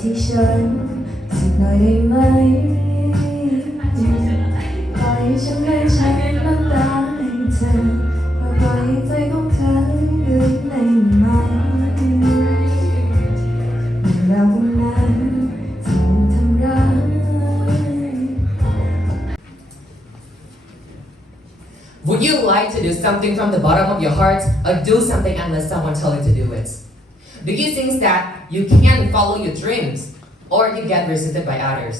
ที่ฉันสักหน่อยได้ไหมปล่อยให้ฉันเล่นใช้น้ำตาให้เธอปล่อยให้ใจของเธอลื่นได้ไหมเราวันนั้นถูกทำร้าย Would you like to do something from the bottom of your heart or do something unless someone tells you to do it? Do you think that you can follow your dreams or you get resisted by others?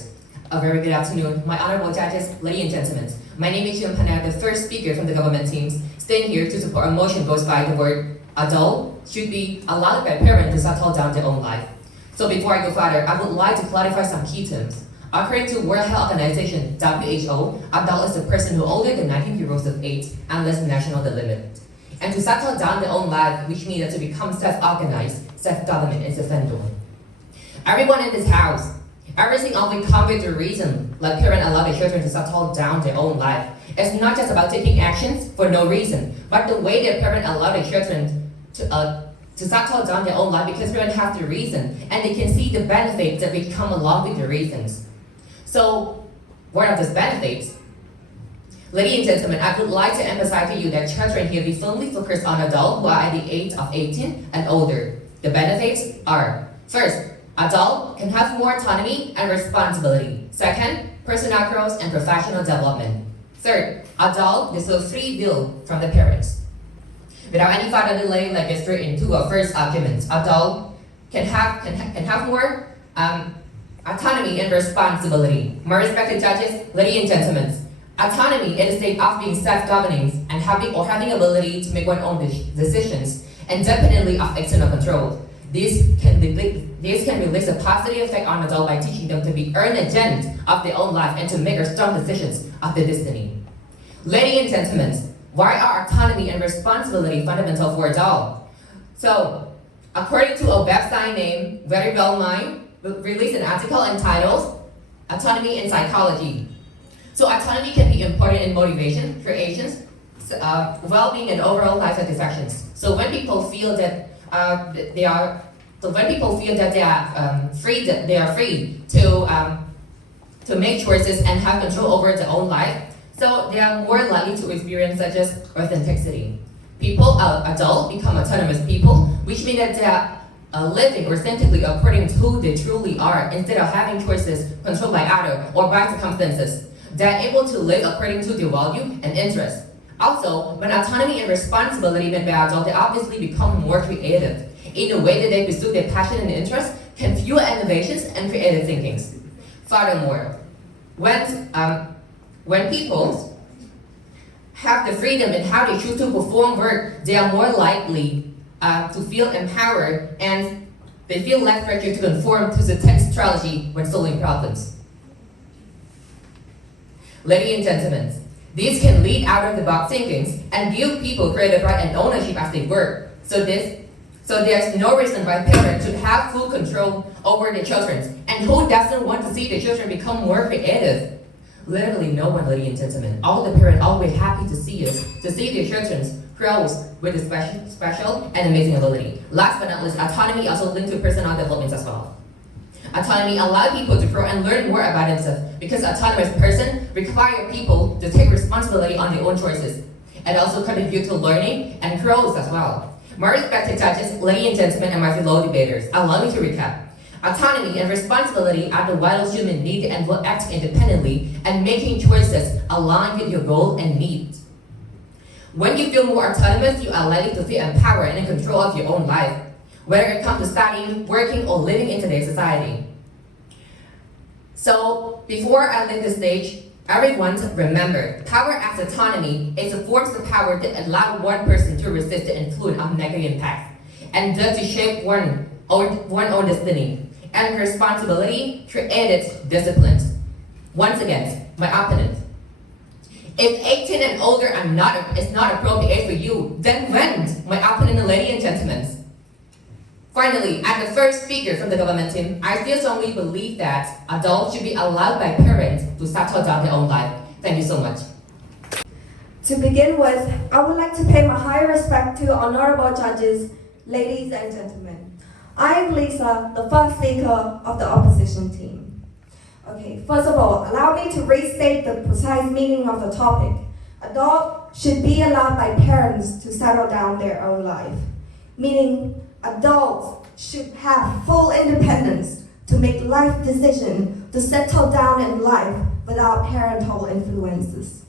A very good afternoon, my honorable judges, ladies and gentlemen. My name is Yun Pana, the first speaker from the government teams, staying here to support a motion goes by the word adult should be allowed by parents to settle down their own life. So before I go further, I would like to clarify some key terms. According to World Health Organization, WHO, adult is a person who older than 19 years of age unless national the limit. And to settle down their own life, which means that to become self-organized, self-government, and self-independent. Everyone in this house, everything only comes with a reason, like parents allow their children to settle down their own life. It's not just about taking actions for no reason, but the way their parents allow their children to settle down their own life because parents have the reason, and they can see the benefits that will come along with the reasons. So, what are those benefits? Ladies and gentlemen, I would like to emphasize to you that children here will firmly focus on adults who are at the age of 18 and older. The benefits are, first, adults can have more autonomy and responsibility. Second, personal growth and professional development. Third, adults receive free will from the parents. Without any further delay, let's get straight into our first argument. Adults can have more autonomy and responsibility. My respected judges, ladies and gentlemen, autonomy is the state of being self-governing and having ability to make one's own decisions, independently of external control. This can release a positive effect on adults by teaching them to be earned agents of their own life and to make strong decisions of their destiny. Ladies and gentlemen, why are autonomy and responsibility fundamental for adults? So, according to a website named Very Well Mind, released an article entitled Autonomy in Psychology. So autonomy can be important in motivation, creations, well-being, and overall life satisfactions. So when people feel that they are free to make choices and have control over their own life, so they are more likely to experience such as authenticity. Adults become autonomous people, which means that they are living authentically according to who they truly are instead of having choices controlled by others or by circumstances. They are able to live according to their value and interests. Also, when autonomy and responsibility made by adults, they obviously become more creative in the way that they pursue their passion and interests, can fuel innovations and creative thinkings. Furthermore, when people have the freedom in how they choose to perform work, they are more likely to feel empowered and they feel less pressure to conform to the text strategy when solving problems. Ladies and gentlemen, these can lead out-of-the-box thinking and give people creative right and ownership as they work. So there's no reason why parents should have full control over their children. And who doesn't want to see their children become more creative? Literally no one, ladies and gentlemen. All the parents always happy to see their children grow with a special and amazing ability. Last but not least, autonomy also linked to personal development as well. Autonomy allows people to grow and learn more about themselves because autonomous person require people to take responsibility on their own choices and also contribute to learning and growth as well. My respected judges, ladies and gentlemen, and my fellow debaters, allow me to recap. Autonomy and responsibility are the vital human need and will act independently and making choices aligned with your goals and needs. When you feel more autonomous, you are likely to feel empowered and in control of your own life, whether it comes to studying, working, or living in today's society. So, before I leave the stage, everyone remember, power as autonomy is a form of power that allows one person to resist the influence of negative impacts, and thus to shape one's own destiny. And responsibility created discipline. Once again, my opponent. If 18 and older is not appropriate for you, then when, my opponent, ladies and gentlemen? Finally, as the first speaker from the government team, I still strongly believe that adults should be allowed by parents to settle down their own life. Thank you so much. To begin with, I would like to pay my high respect to honorable judges, ladies and gentlemen. I'm Lisa, the first speaker of the opposition team. Okay, first of all, allow me to restate the precise meaning of the topic. Adults should be allowed by parents to settle down their own life, meaning adults should have full independence to make life decisions to settle down in life without parental influences.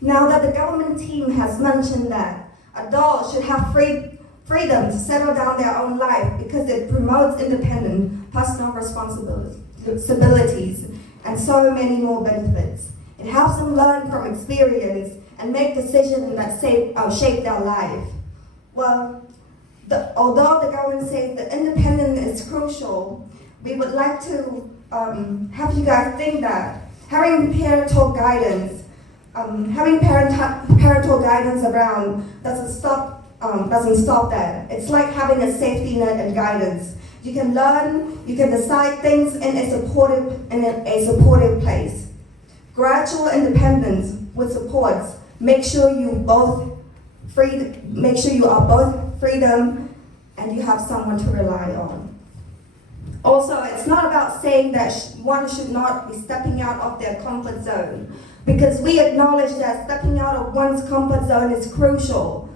Now that the government team has mentioned that adults should have freedom to settle down their own life because it promotes independent personal responsibilities and so many more benefits. It helps them learn from experience and make decisions that shape their life. Well, although the government says that independence is crucial, we would like to have you guys think that having parental guidance around doesn't stop that. It's like having a safety net and guidance. You can learn, you can decide things in a supportive place. Gradual independence with supports make sure you are both freedom and you have someone to rely on. Also, it's not about saying that one should not be stepping out of their comfort zone, because we acknowledge that stepping out of one's comfort zone is crucial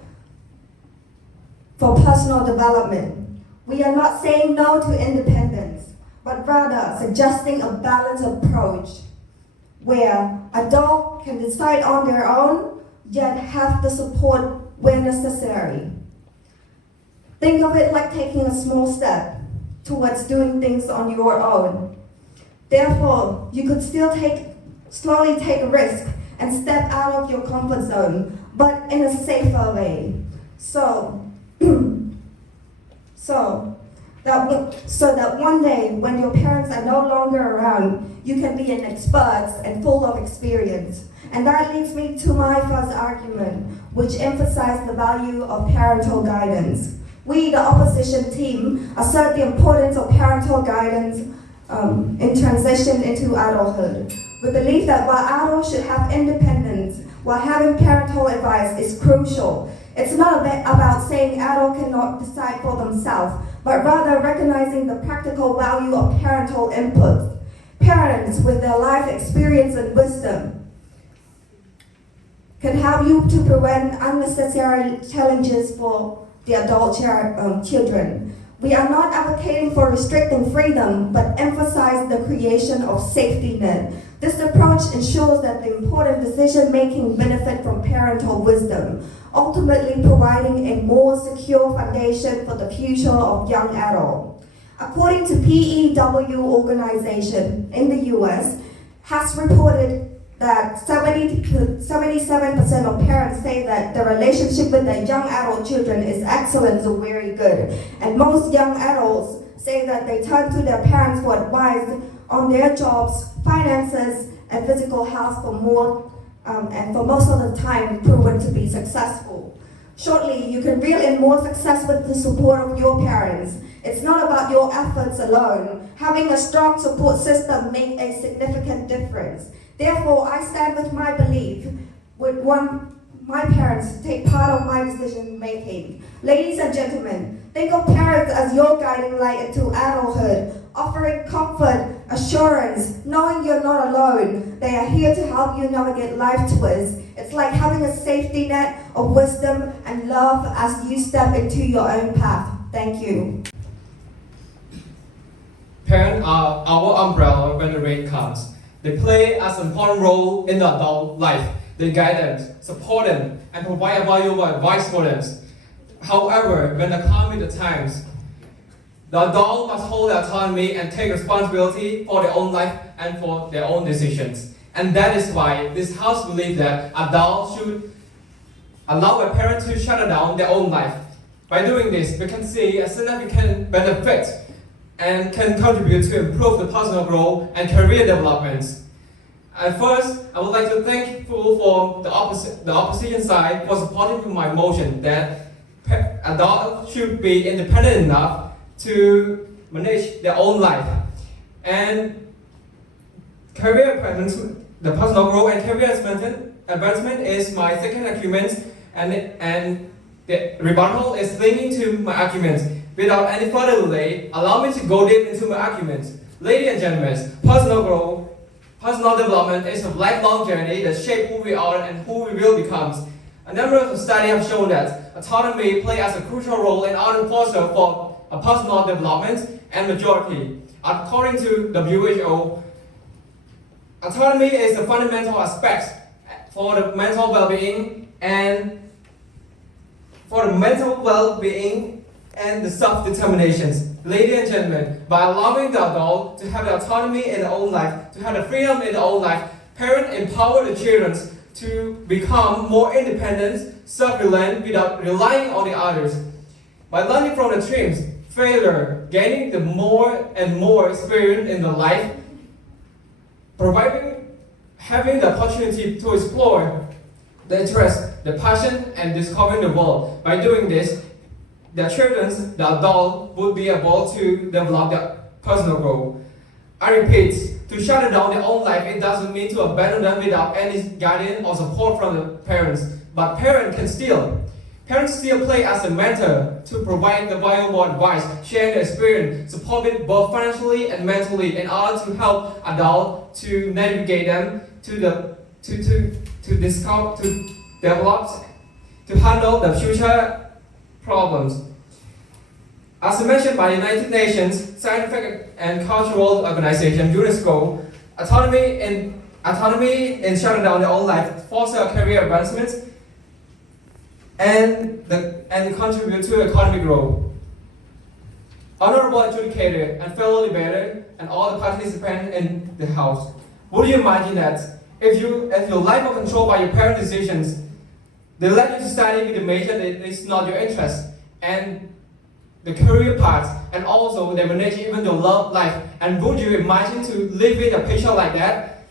for personal development. We are not saying no to independence, but rather suggesting a balanced approach where adults can decide on their own, yet have the support where necessary. Think of it like taking a small step towards doing things on your own. Therefore, you could still slowly take a risk and step out of your comfort zone, but in a safer way. So that one day, when your parents are no longer around, you can be an expert and full of experience. And that leads me to my first argument, which emphasizes the value of parental guidance. We, the opposition team, assert the importance of parental guidance in transition into adulthood. We believe that while adults should have independence, while having parental advice is crucial, it's not about saying adults cannot decide for themselves, but rather recognizing the practical value of parental input. Parents, with their life experience and wisdom, can help you to prevent unnecessary challenges for the adult children. We are not advocating for restricting freedom, but emphasize the creation of safety net. This approach ensures that the important decision-making benefit from parental wisdom, ultimately providing a more secure foundation for the future of young adults. According to PEW organization in the US, has reported that 77% of parents say that the relationship with their young adult children is excellent or very good. And most young adults say that they turn to their parents for advice on their jobs, finances, and physical health for more, and for most of the time proven to be successful. Shortly, you can reel in more success with the support of your parents. It's not about your efforts alone. Having a strong support system makes a significant difference. Therefore, I stand with my belief, my parents to take part of my decision making. Ladies and gentlemen, think of parents as your guiding light into adulthood, offering comfort, assurance, knowing you're not alone. They are here to help you navigate life twists. It's like having a safety net of wisdom and love as you step into your own path. Thank you. Parents are our umbrella when the rain comes. They play an important role in the adult life. They guide them, support them, and provide valuable advice for them. However, when there come the times, the adult must hold their autonomy and take responsibility for their own life and for their own decisions. And that is why this house believes that adults should allow a parent to shut down their own life. By doing this, we can see a significant benefit and can contribute to improve the personal growth and career developments. At first, I would like to thank for the opposition side for supporting my motion that adults should be independent enough to manage their own life. And career advancement, the personal growth and career advancement is my second argument, and The rebuttal is linking to my arguments. Without any further delay, allow me to go deep into my arguments. Ladies and gentlemen, personal growth, personal development is a lifelong journey that shapes who we are and who we will become. A number of studies have shown that autonomy plays as a crucial role in order to foster for a personal development and maturity. According to WHO, autonomy is the fundamental aspect for the mental well-being and the self-determinations. Ladies and gentlemen, by allowing the adult to have the autonomy in their own life, to have the freedom in their own life, parents empower the children to become more independent, self-reliant without relying on the others. By learning from the dreams, failure, gaining the more and more experience in the life, having the opportunity to explore the interest, the passion, and discovering the world. By doing this, the children, the adult, would be able to develop their personal growth. I repeat, to shut down their own life, it doesn't mean to abandon them without any guidance or support from the parents. But parents still play as a mentor to provide the valuable advice, share their experience, support it both financially and mentally in order to help adults to navigate them to develop, to handle the future problems. As mentioned by the United Nations Scientific and Cultural Organization, UNESCO, autonomy in shutting down their own life foster career advancements and contribute to economic growth. Honorable educator and fellow debater and all the participants in the house, would you imagine that if your life was controlled by your parents' decisions, they let you to study with a major that is not your interest, and the career path, and also they manage even your love life, and would you imagine to live with a picture like that?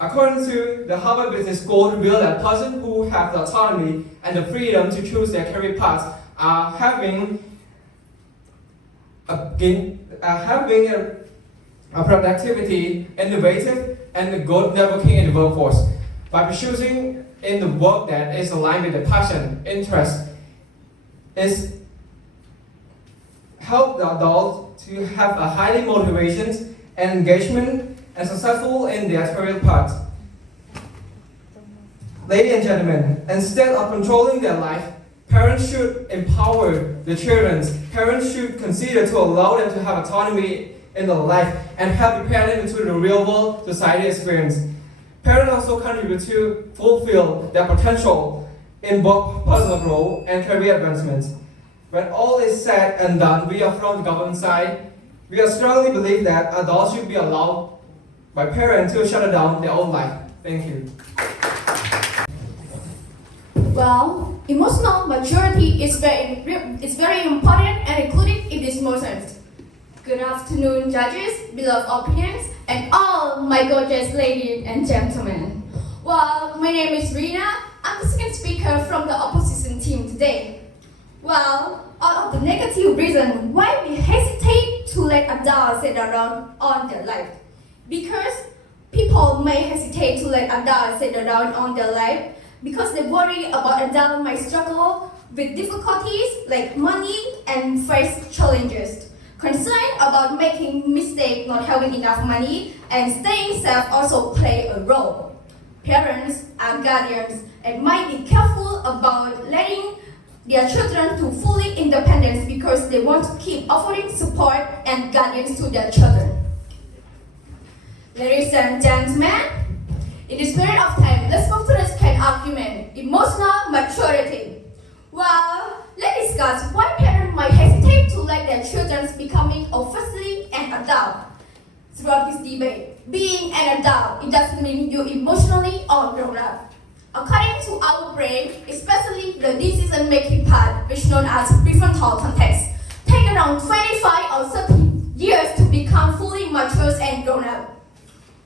According to the Harvard Business School, revealed that persons who have the autonomy and the freedom to choose their career path are having a productivity, innovative, and a good networking in the workforce. By choosing in the work that is aligned with the passion, interest, is help the adults to have a highly motivation and engagement and successful in their career path. Ladies and gentlemen, instead of controlling their life, parents should empower the children. Parents should consider to allow them to have autonomy in their life and help prepare them into the real world society experience. Parents also contribute to fulfill their potential in both personal growth and career advancement. When all is said and done, we are from the government side. We strongly believe that adults should be allowed by parents to shut down their own life. Thank you. Well, emotional maturity is very important and included in this motion. Good afternoon, judges, beloved opinions, and all my gorgeous ladies and gentlemen. Well, my name is Rina. I'm the second speaker from the opposition team today. Well, all of the negative reasons why we hesitate to let adults settle down on their life. Because people may hesitate to let adults settle down on their life because they worry about adults might struggle with difficulties like money and face challenges. Concern about making mistakes, not having enough money, and staying safe also play a role. Parents and guardians might be careful about letting their children to fully independent because they want to keep offering support and guidance to their children. Ladies and gentlemen, in the spirit of time, let's move to the second argument, emotional maturity. Well, let's discuss why parents might hesitate to let their children becoming officially an adult. Throughout this debate, being an adult, it doesn't mean you're emotionally all grown up. According to our brain, especially the decision-making part, which is known as prefrontal cortex, take around 25 or 30 years to become fully mature and grown up.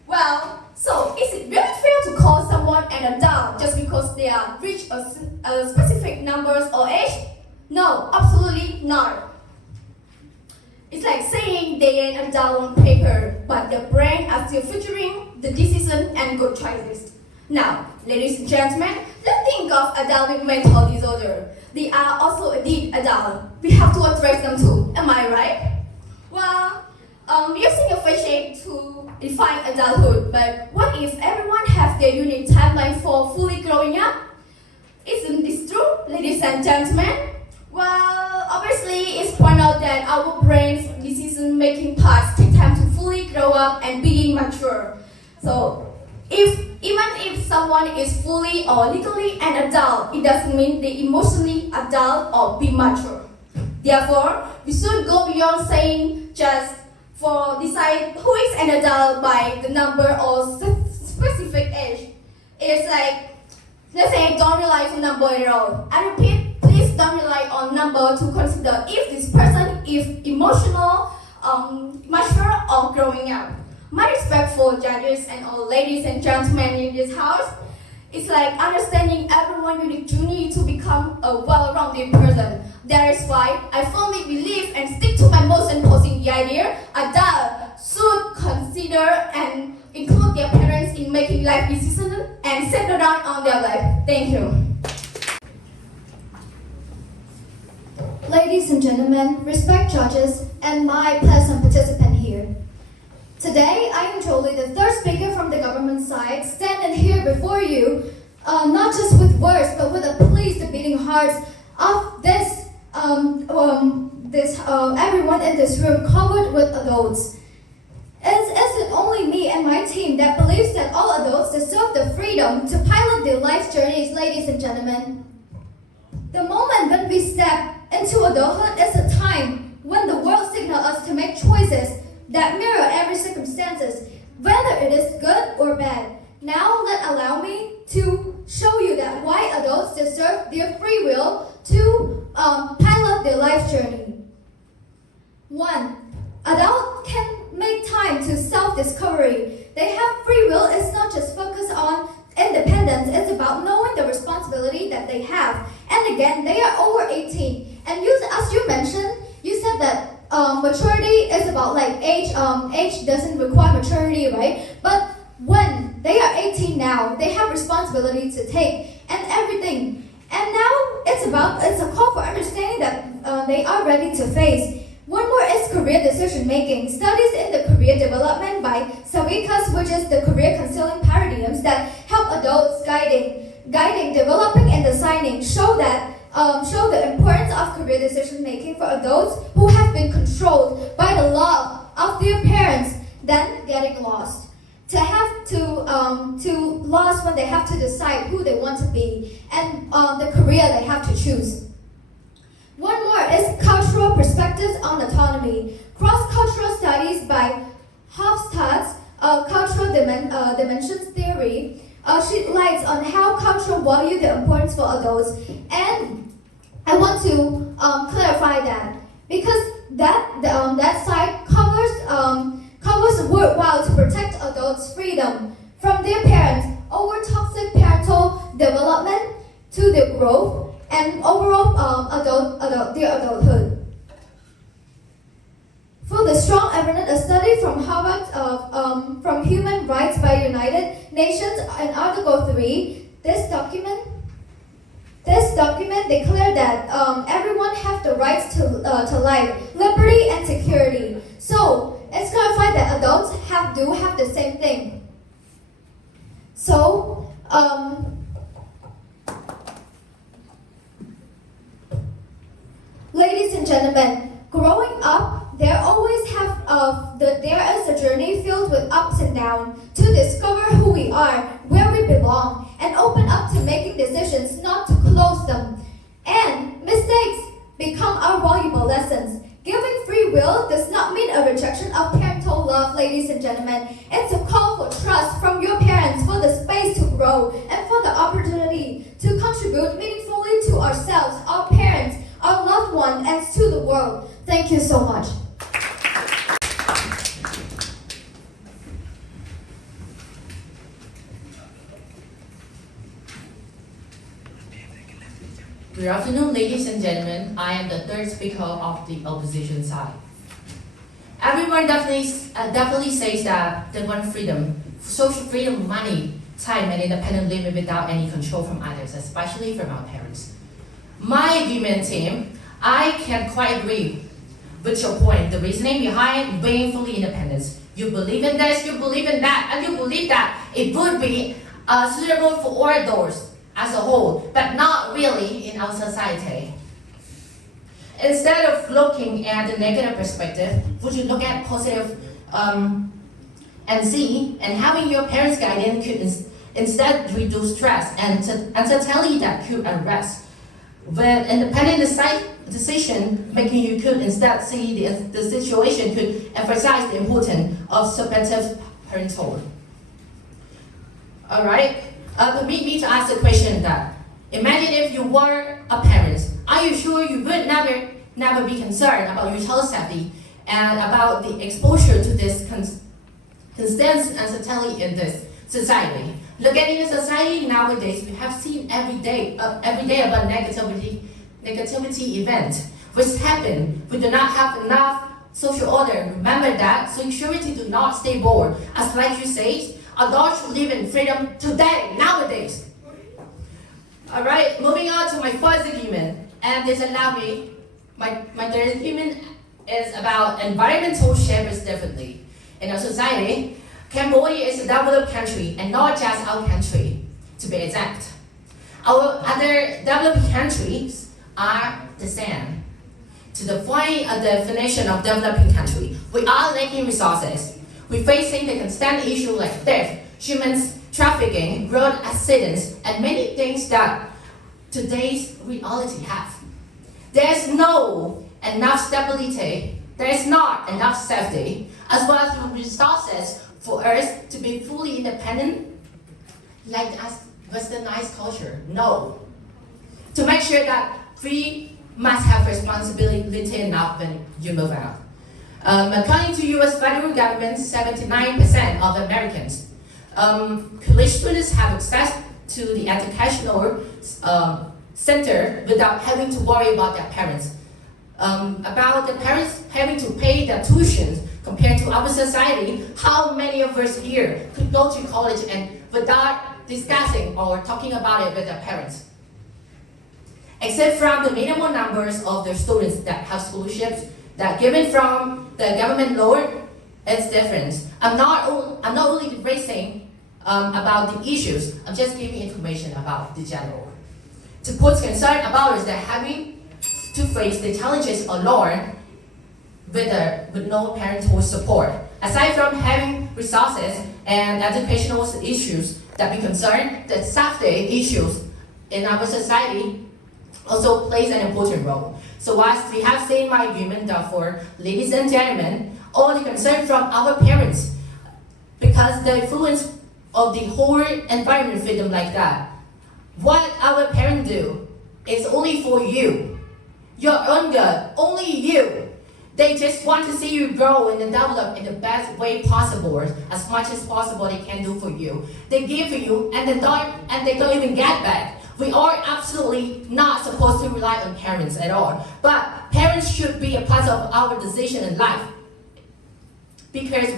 Well, so is it really fair to call someone an adult just because they are reached a specific numbers or age? No, absolutely not. It's like saying they are an adult on paper, but their brain are still featuring the decision and good choices. Now, ladies and gentlemen, let's think of adult with mental disorder. they are also indeed adult. We have to address them too. Am I right? Well, using a phrase to define adulthood, but what if everyone has their unique timeline for fully growing up? Isn't this true, ladies and gentlemen? Well, obviously, it's pointed out that our brain's decision-making parts take time to fully grow up and being mature. So, even if someone is fully or legally an adult, it doesn't mean they emotionally adult or be mature. Therefore, we should go beyond saying just for decide who is an adult by the number or specific age. It's like, let's say, don't rely on number at all. I repeat, please don't rely on number to consider if this person is emotional, mature, or growing up. My respect for judges and all ladies and gentlemen in this house is like understanding everyone's unique journey to become a well-rounded person. That is why I firmly believe and stick to my most imposing idea, adults should consider and include their parents in making life decisions and settle down on their life. Thank you. Ladies and gentlemen, respect judges, and my pleasant participant here. Today, I am Jolie, the third speaker from the government side, standing here before you, not just with words, but with a pleased beating hearts of everyone in this room covered with adults. It isn't only me and my team that believes that all adults deserve the freedom to pilot their life journeys, ladies and gentlemen. The moment when we step into adulthood is a time when the world signals us to make choices that mirror every circumstances, whether it is good or bad. Now allow me to show you that why adults deserve their free will to pilot their life journey. 1. Adults can make time to self-discovery. They have free will. It's not just focused on independence. It's about knowing the responsibility that they have. And again, they are over 18. And as you mentioned, you said that maturity is about like age. Age doesn't require maturity, right? But when they are 18 now, they have responsibility to take and everything. And now it's a call for understanding that they are ready to face. One more is career decision making. Studies in the career development by Savikas, which is the career counseling paradigms that help adults guiding, developing, and designing, show the importance of career decision making for adults who have been controlled by the love of their parents, then getting lost. To lost when they have to decide who they want to be and the career they have to choose. One more is cultural perspectives on autonomy. Cross-cultural studies by Hofstadt's cultural dimensions theory shed lights on how culture value the importance for adults. And I want to clarify that because that side covers worthwhile to protect adults' freedom from their parents over toxic parental development to their growth and overall their adulthood. For the strong evidence, a study from Harvard from Human Rights by United Nations in Article 3, this document declared that everyone has the rights to life, liberty, and security. So it's clarified that adults do have the same thing. So ladies and gentlemen, growing up, there is a journey filled with ups and downs to discover who we are, where we belong, and open up to making decisions, not to close them. And mistakes become our valuable lessons. Giving free will does not mean a rejection of parental love, ladies and gentlemen. It's a call for trust from your parents for the space to grow and for the opportunity to contribute meaningfully to ourselves, our parents, our loved ones, and to the world. Thank you so much. Good afternoon, ladies and gentlemen. I am the third speaker of the opposition side. Everyone definitely says that they want freedom, social freedom, money, time, and independent living without any control from others, especially from our parents. My argument team, I can quite agree with your point, the reasoning behind being fully independent. You believe in this, you believe in that, and you believe that it would be suitable for all adults as a whole, but not really in our society. Instead of looking at the negative perspective, would you look at positive and see, and having your parents' guidance could instead reduce stress and uncertainty that could arrest. With independent decision making, you could instead see the situation could emphasize the importance of supportive parenthood. Alright, permit me to ask a question that, imagine if you were a parent, are you sure you would never be concerned about your child's safety and about the exposure to this constant uncertainty in this society? Look at in the society nowadays, we have seen every day about negativity event which happen. We do not have enough social order. Remember that security do not stay born. As like you say, adults should live in freedom today, nowadays. Alright, moving on to my first argument, and this allow me, my third argument is about environmental shapes differently. In our society, Cambodia is a developed country and not just our country, to be exact. Our other developed countries are the same. To define a definition of developing country, we are lacking resources. We're facing the constant issue like theft, human trafficking, road accidents, and many things that today's reality have. There's no enough stability, there's not enough safety, as well as resources for us to be fully independent, like as westernized culture. No. To make sure that we must have responsibility enough when you move out. According to U.S. federal government, 79% of Americans, college students have access to the educational center without having to worry about their parents. About the parents having to pay their tuitions compared to our society, how many of us here could go to college and without discussing or talking about it with their parents? Except from the minimal numbers of the students that have scholarships that given from the government loan, it's different. I'm not only raising about the issues, I'm just giving information about the general. To put concern about is that having to face the challenges alone with no parental support. Aside from having resources and educational issues that be concerned, the safety issues in our society also plays an important role. So as we have seen my argument, therefore, ladies and gentlemen, all the concern from our parents, because the influence of the whole environment freedom like that, what our parents do is only for you, your own good, only you. They just want to see you grow and develop in the best way possible, as much as possible they can do for you. They give for you and they don't even get back. We are absolutely not supposed to rely on parents at all. But parents should be a part of our decision in life. Because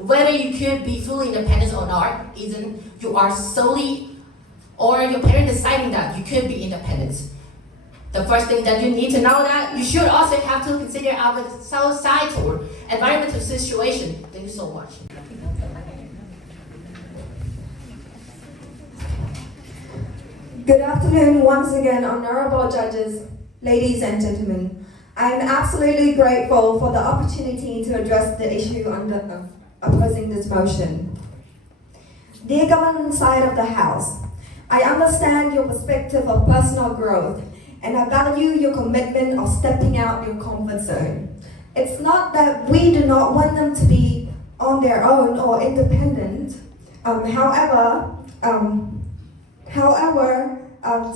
whether you could be fully independent or not, isn't you are solely or your parent deciding that you could be independent. The first thing that you need to know that you should also have to consider our societal environmental situation. Thank you so much. Good afternoon once again, honorable judges, ladies and gentlemen. I am absolutely grateful for the opportunity to address the issue under opposing this motion. Dear government side of the House, I understand your perspective of personal growth, and I value your commitment of stepping out your comfort zone. It's not that we do not want them to be on their own or independent. However,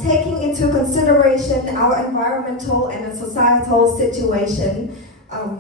taking into consideration our environmental and societal situation,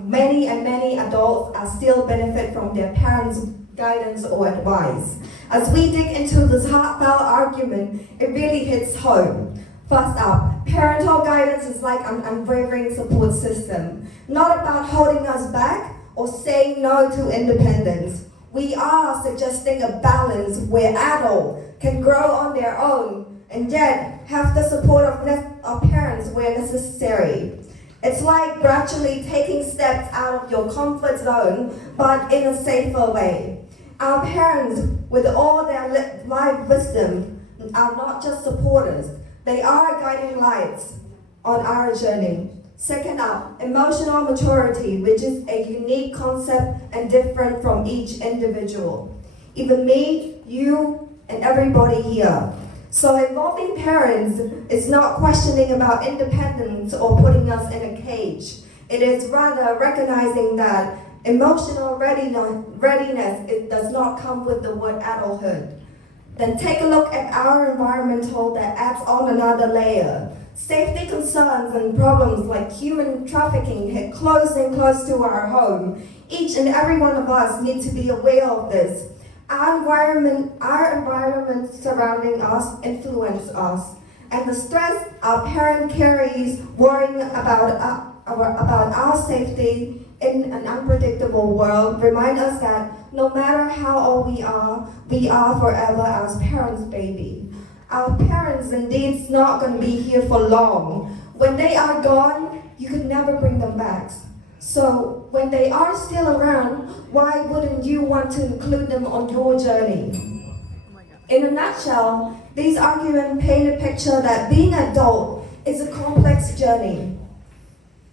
many adults are still benefit from their parents' guidance or advice. As we dig into this heartfelt argument, it really hits home. First up, parental guidance is like an unwavering support system, not about holding us back or saying no to independence. We are suggesting a balance where adults can grow on their own and yet have the support of parents where necessary. It's like gradually taking steps out of your comfort zone, but in a safer way. Our parents, with all their life wisdom, are not just supporters, they are guiding lights on our journey. Second up, emotional maturity, which is a unique concept and different from each individual. Even me, you, and everybody here. So involving parents is not questioning about independence or putting us in a cage. It is rather recognizing that emotional readiness it does not come with the word adulthood. Then take a look at our environmental that adds on another layer. Safety concerns and problems like human trafficking hit close and close to our home. Each and every one of us need to be aware of this. Our environment surrounding us influence us. And the stress our parent carries worrying about our safety in an unpredictable world remind us that no matter how old we are forever our parents' baby. Our parents indeed not going to be here for long. When they are gone, you could never bring them back. So when they are still around, why wouldn't you want to include them on your journey? In a nutshell, these arguments paint a picture that being an adult is a complex journey.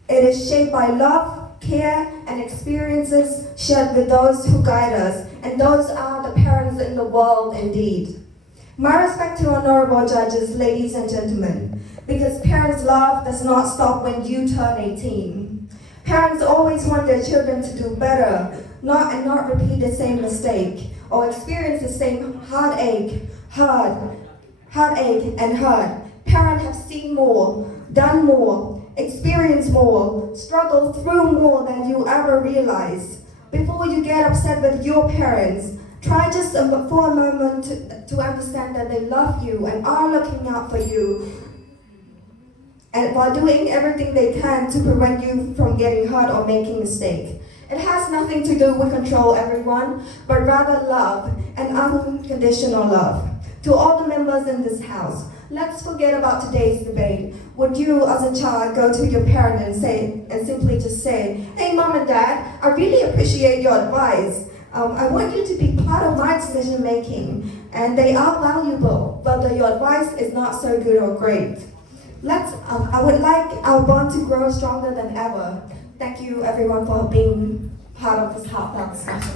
It is shaped by love, care, and experiences shared with those who guide us, and those are the parents in the world indeed. My respect to honorable judges, ladies and gentlemen, because parents' love does not stop when you turn 18. Parents always want their children to do better, not repeat the same mistake, or experience the same heartache and hurt. Parents have seen more, done more, experienced more, struggled through more than you ever realize. Before you get upset with your parents, try just for a moment to understand that they love you and are looking out for you, and while doing everything they can to prevent you from getting hurt or making mistakes. It has nothing to do with control, everyone, but rather love and unconditional love. To all the members in this house, let's forget about today's debate. Would you, as a child, go to your parent and simply just say, "Hey, Mom and Dad, I really appreciate your advice. I want you to be part of my decision making, and they are valuable, whether your advice is not so good or great." I would like our bond to grow stronger than ever. Thank you, everyone, for being part of this heartfelt discussion.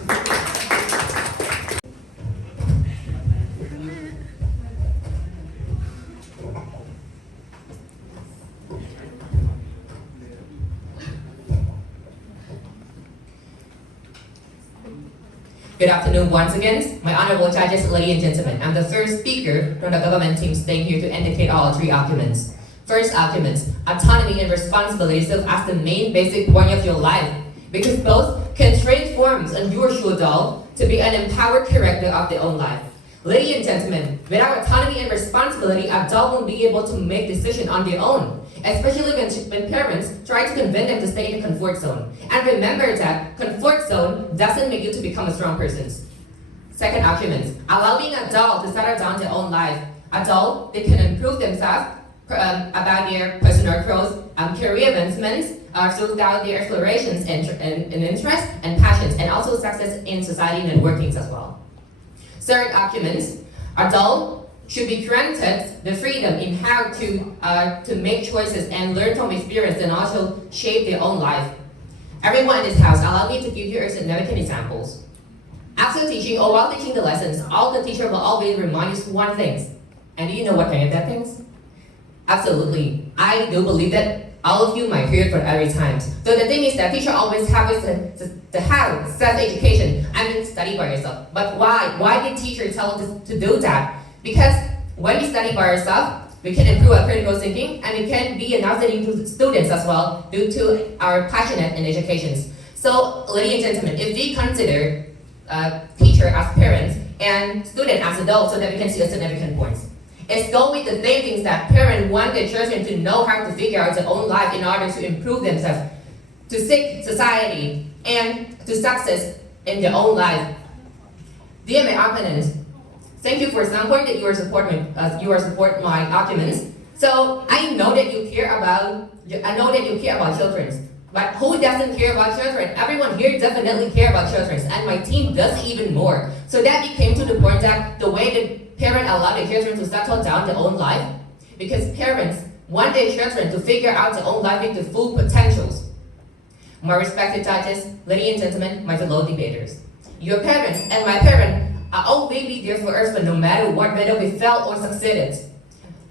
Good afternoon once again, my honorable judges, ladies and gentlemen. I'm the third speaker from the government team staying here to indicate all three arguments. First argument, autonomy and responsibility serve as the main basic point of your life, because both can transform a usual doll to be an empowered character of their own life. Ladies and gentlemen, without autonomy and responsibility, a doll won't be able to make decisions on their own, especially when parents try to convince them to stay in the comfort zone. And remember that comfort zone doesn't make you to become a strong person. Second argument, allowing a doll to settle down their own life. A doll, they can improve themselves about their personal growth, career advancements, through their explorations and interests and passions, and also success in society and workings as well. Third argument, a doll should be granted the freedom in how to make choices and learn from experience and also shape their own life. Everyone in this house, allow me to give you significant examples. After teaching or while teaching the lessons, all the teacher will always remind you one thing. And do you know what kind of that things? Absolutely. I do believe that all of you might hear it for every time. So the thing is that teacher always have the how, self-education. I mean, study by yourself. But why? Why did teacher tell us to do that? Because when we study by ourselves, we can improve our critical thinking, and we can be an outstanding to students as well due to our passionate in education. So, ladies and gentlemen, if we consider teacher as parents and student as adults, so that we can see the significant points. It's going with the same things that parents want their children to know how to figure out their own life in order to improve themselves, to seek society, and to success in their own life. Dear my opponents, Thank you for some point that you are support my arguments. So I know that you care about children. But who doesn't care about children? Everyone here definitely care about children, and my team does even more. So that became to the point that the way the parents allow their children to settle down their own life, because parents want their children to figure out their own life with the full potentials. My respected judges, ladies and gentlemen, my fellow debaters, your parents and my parents are always be there for us, but no matter what, whether we failed or succeeded.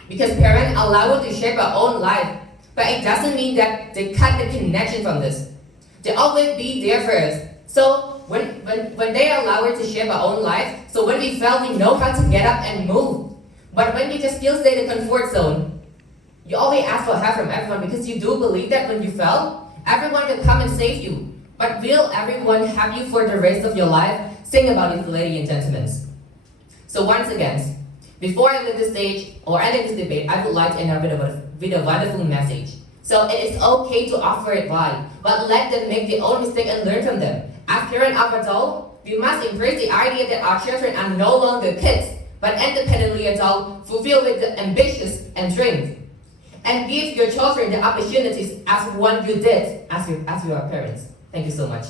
Because parents allow us to shape our own life, but it doesn't mean that they cut the connection from this. They always be there for us. So when they allow us to shape our own life, so when we fail, we know how to get up and move. But when we just still stay in the comfort zone, you always ask for help from everyone because you do believe that when you fail, everyone will come and save you. But will everyone have you for the rest of your life? Think about it, ladies and gentlemen. So once again, before I leave the stage or end this debate, I would like to end up with a wonderful message. So it is okay to offer advice, but let them make their own mistake and learn from them. As parents of adults, we must embrace the idea that our children are no longer kids, but independently adults fulfilled with the ambitious and dreams. And give your children the opportunities as one you did as your parents. Thank you so much.